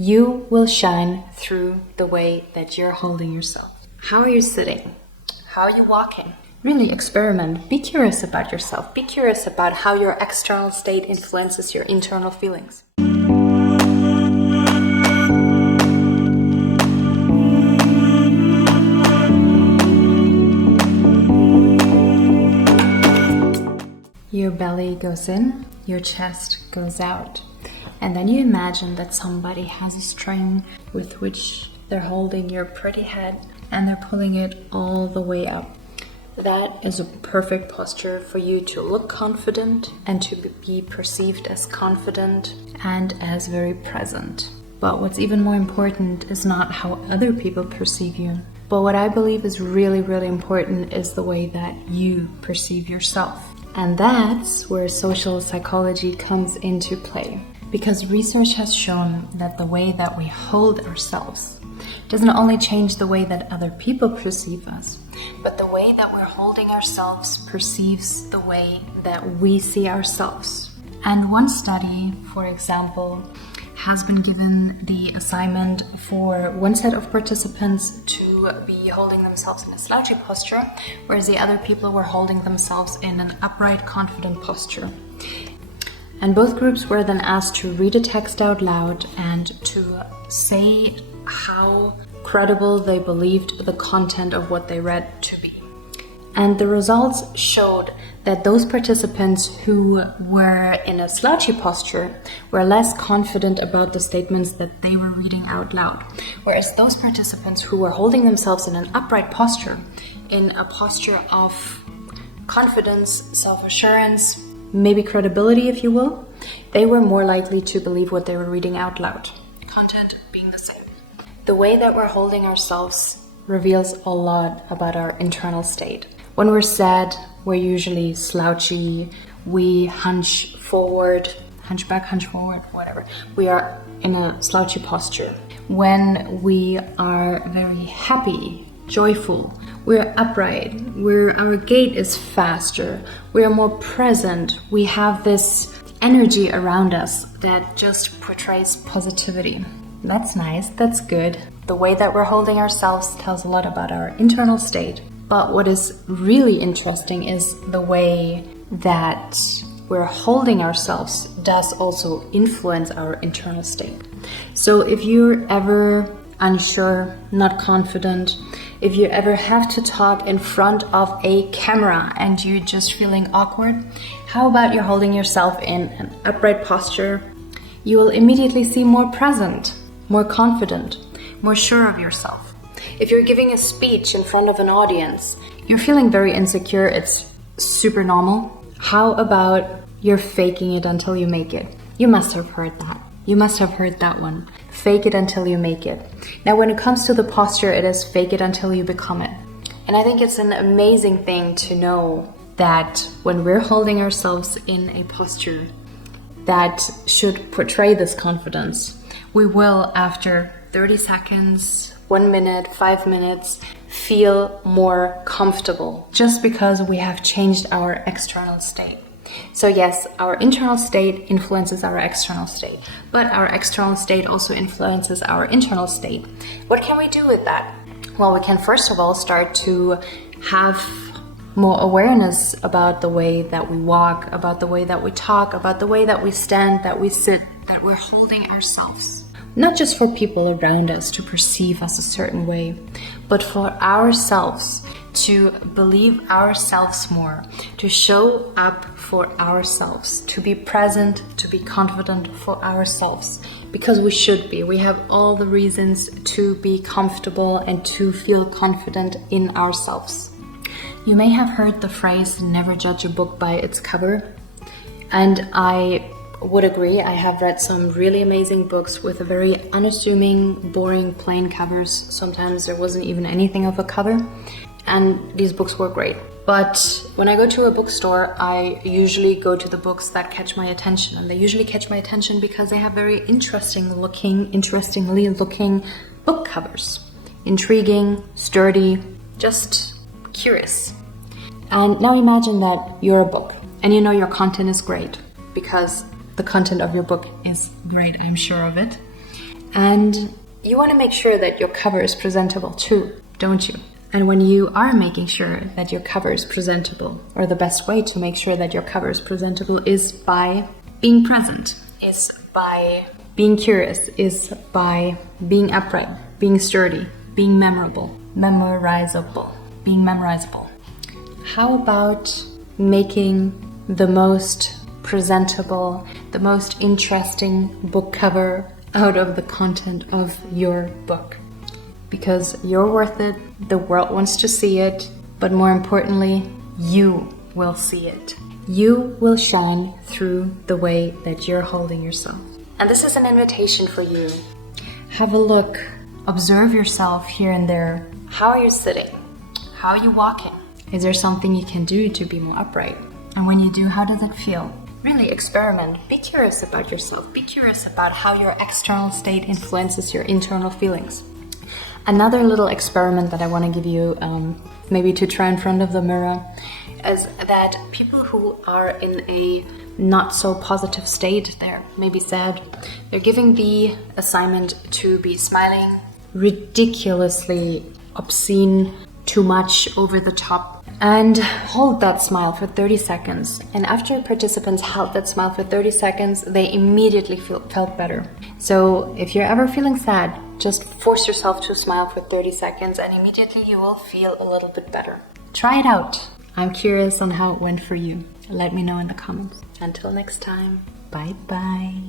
You will shine through the way that you're holding yourself. How are you sitting? How are you walking? Really experiment. Be curious about yourself. Be curious about how your external state influences your internal feelings. Your belly goes in, your chest goes out. And then you imagine that somebody has a string with which they're holding your pretty head and they're pulling it all the way up. That is a perfect posture for you to look confident and to be perceived as confident and as very present. But what's even more important is not how other people perceive you. But what I believe is really, really important is the way that you perceive yourself. And that's where social psychology comes into play. Because research has shown that the way that we hold ourselves doesn't only change the way that other people perceive us, but the way that we're holding ourselves perceives the way that we see ourselves. And one study, for example, has been given the assignment for one set of participants to be holding themselves in a slouchy posture, whereas the other people were holding themselves in an upright, confident posture. And both groups were then asked to read a text out loud and to say how credible they believed the content of what they read to be. And the results showed that those participants who were in a slouchy posture were less confident about the statements that they were reading out loud. Whereas those participants who were holding themselves in an upright posture, in a posture of confidence, self-assurance, maybe credibility, if you will, they were more likely to believe what they were reading out loud. Content being the same. The way that we're holding ourselves reveals a lot about our internal state. When we're sad, we're usually slouchy, we hunch forward, hunch back, hunch forward, whatever. We are in a slouchy posture. When we are very happy, joyful, we're upright, our gait is faster, we are more present, we have this energy around us that just portrays positivity. That's nice, that's good. The way that we're holding ourselves tells a lot about our internal state. But what is really interesting is the way that we're holding ourselves does also influence our internal state. So if you're ever unsure, not confident, if you ever have to talk in front of a camera and you're just feeling awkward, how about you holding yourself in an upright posture? You will immediately seem more present, more confident, more sure of yourself. If you're giving a speech in front of an audience, you're feeling very insecure, it's super normal. How about you're faking it until you make it? You must have heard that. You must have heard that one. Fake it until you make it. Now, when it comes to the posture, it is fake it until you become it. And I think it's an amazing thing to know that when we're holding ourselves in a posture that should portray this confidence, we will, after 30 seconds, 1 minute, 5 minutes, feel more comfortable just because we have changed our external state. So yes, our internal state influences our external state, but our external state also influences our internal state. What can we do with that? Well, we can first of all start to have more awareness about the way that we walk, about the way that we talk, about the way that we stand, that we sit, that we're holding ourselves. Not just for people around us to perceive us a certain way, but for ourselves to believe ourselves more, to show up for ourselves, to be present, to be confident for ourselves. Because we should be. We have all the reasons to be comfortable and to feel confident in ourselves. You may have heard the phrase, never judge a book by its cover. And I would agree. I have read some really amazing books with a very unassuming, boring, plain covers. Sometimes there wasn't even anything of a cover. And these books were great. But when I go to a bookstore, I usually go to the books that catch my attention. And they usually catch my attention because they have very interestingly looking book covers. Intriguing, sturdy, just curious. And now imagine that you're a book and you know your content is great because the content of your book is great, I'm sure of it. And you want to make sure that your cover is presentable too, don't you? And when you are making sure that your cover is presentable, or the best way to make sure that your cover is presentable is by being present, is by being curious, is by being upright, being sturdy, being memorable, being memorizable. How about making the most presentable, the most interesting book cover out of the content of your book? Because you're worth it, the world wants to see it, but more importantly, you will see it. You will shine through the way that you're holding yourself. And this is an invitation for you. Have a look, observe yourself here and there. How are you sitting? How are you walking? Is there something you can do to be more upright? And when you do, how does it feel? Really experiment. Be curious about yourself. Be curious about how your external state influences your internal feelings. Another little experiment that I want to give you, maybe to try in front of the mirror, is that people who are in a not so positive state, they're maybe sad, they're giving the assignment to be smiling ridiculously obscene, too much, over the top, and hold that smile for 30 seconds. And after participants held that smile for 30 seconds, they immediately felt better. So if you're ever feeling sad, just force yourself to smile for 30 seconds and immediately you will feel a little bit better. Try it out. I'm curious on how it went for you. Let me know in the comments. Until next time, bye bye.